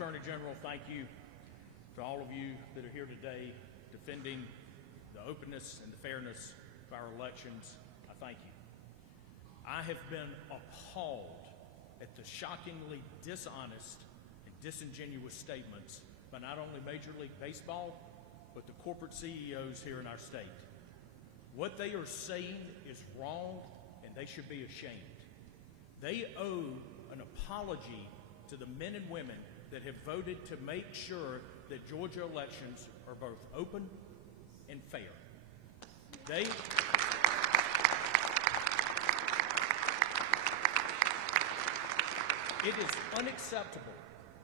Attorney General, thank you to all of you that are here today defending the openness and the fairness of our elections. I thank you. I have been appalled at the shockingly dishonest and disingenuous statements by not only Major League Baseball, but the corporate CEOs here in our state. What they are saying is wrong, and they should be ashamed. They owe an apology to the men and women that have voted to make sure that Georgia elections are both open and fair. It is unacceptable.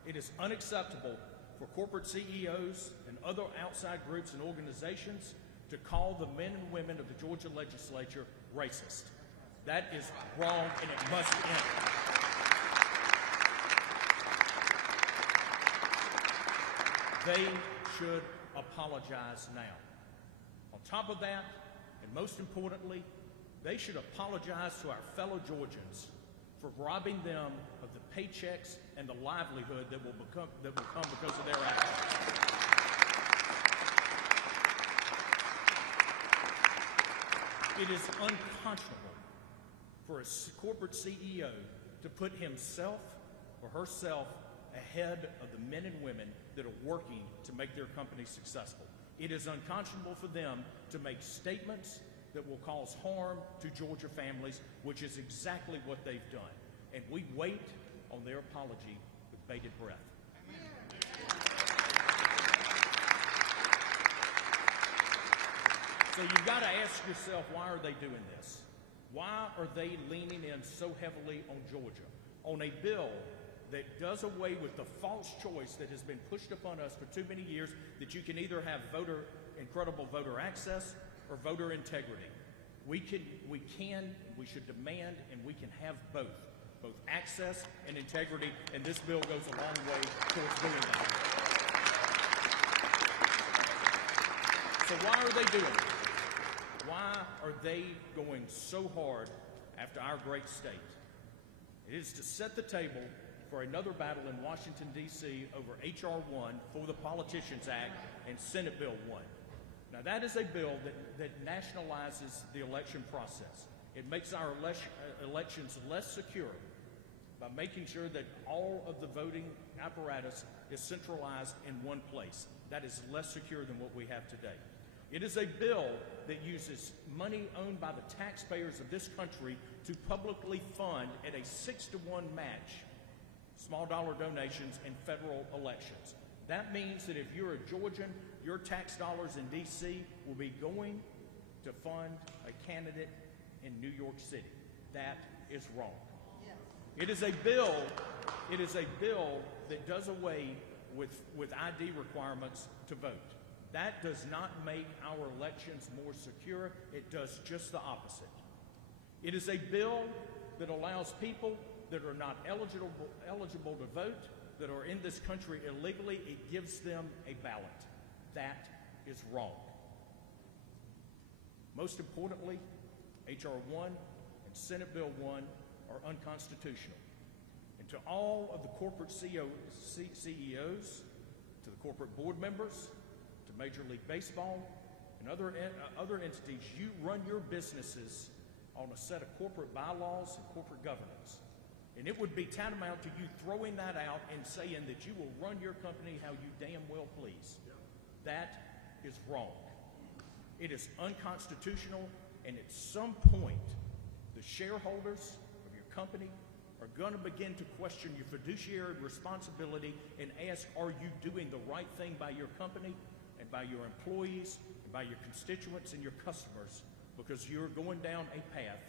It is unacceptable for corporate CEOs and other outside groups and organizations to call the men and women of the Georgia legislature racist. That is wrong, and it must end. They should apologize now. On top of that, and most importantly, they should apologize to our fellow Georgians for robbing them of the paychecks and the livelihood that will come because of their actions. It is unconscionable for a corporate CEO to put himself or herself ahead of the men and women that are working to make their company successful. It is unconscionable for them to make statements that will cause harm to Georgia families, which is exactly what they've done. And we wait on their apology with bated breath. So you've got to ask yourself, why are they doing this? Why are they leaning in so heavily on Georgia, on a bill that does away with the false choice that has been pushed upon us for too many years, that you can either have incredible voter access or voter integrity? We should demand, and we can have both access and integrity, and this bill goes a long way towards doing that. So why are they doing it? Why are they going so hard after our great state? It is to set the table for another battle in Washington, D.C. over H.R. 1 for the Politicians Act and Senate Bill 1. Now, that is a bill that nationalizes the election process. It makes our elections less secure by making sure that all of the voting apparatus is centralized in one place. That is less secure than what we have today. It is a bill that uses money owned by the taxpayers of this country to publicly fund at a 6-to-1 match small dollar donations in federal elections. That means that if you're a Georgian, your tax dollars in D.C. will be going to fund a candidate in New York City. That is wrong. It is a bill that does away with ID requirements to vote. That does not make our elections more secure. It does just the opposite. It is a bill that allows people that are not eligible to vote, that are in this country illegally, it gives them a ballot. That is wrong. Most importantly, H.R. 1 and Senate Bill 1 are unconstitutional. And to all of the corporate CEOs, to the corporate board members, to Major League Baseball, and other entities, you run your businesses on a set of corporate bylaws and corporate governance. And it would be tantamount to you throwing that out and saying that you will run your company how you damn well please. That is wrong. It is unconstitutional, and at some point, the shareholders of your company are going to begin to question your fiduciary responsibility and ask, are you doing the right thing by your company and by your employees and by your constituents and your customers, because you're going down a path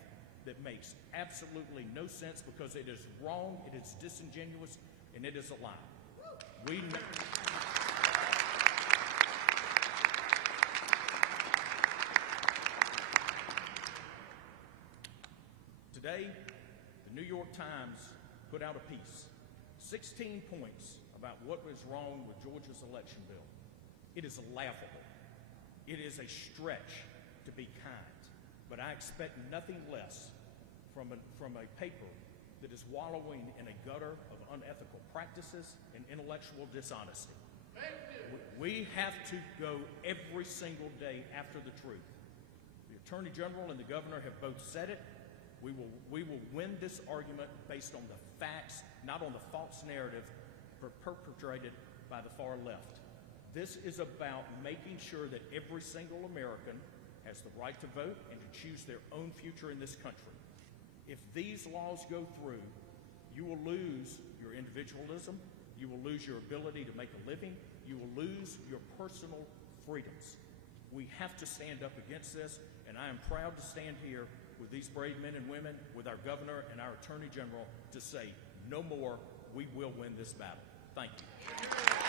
that makes absolutely no sense, because it is wrong, it is disingenuous, and it is a lie. Today, the New York Times put out a piece, 16 points about what was wrong with Georgia's election bill. It is laughable. It is a stretch to be kind, but I expect nothing less from a paper that is wallowing in a gutter of unethical practices and intellectual dishonesty. We have to go every single day after the truth. The Attorney General and the Governor have both said it. We will win this argument based on the facts, not on the false narrative perpetrated by the far left. This is about making sure that every single American has the right to vote and to choose their own future in this country. If these laws go through, you will lose your individualism, you will lose your ability to make a living, you will lose your personal freedoms. We have to stand up against this, and I am proud to stand here with these brave men and women, with our Governor and our Attorney General, to say, no more, we will win this battle. Thank you.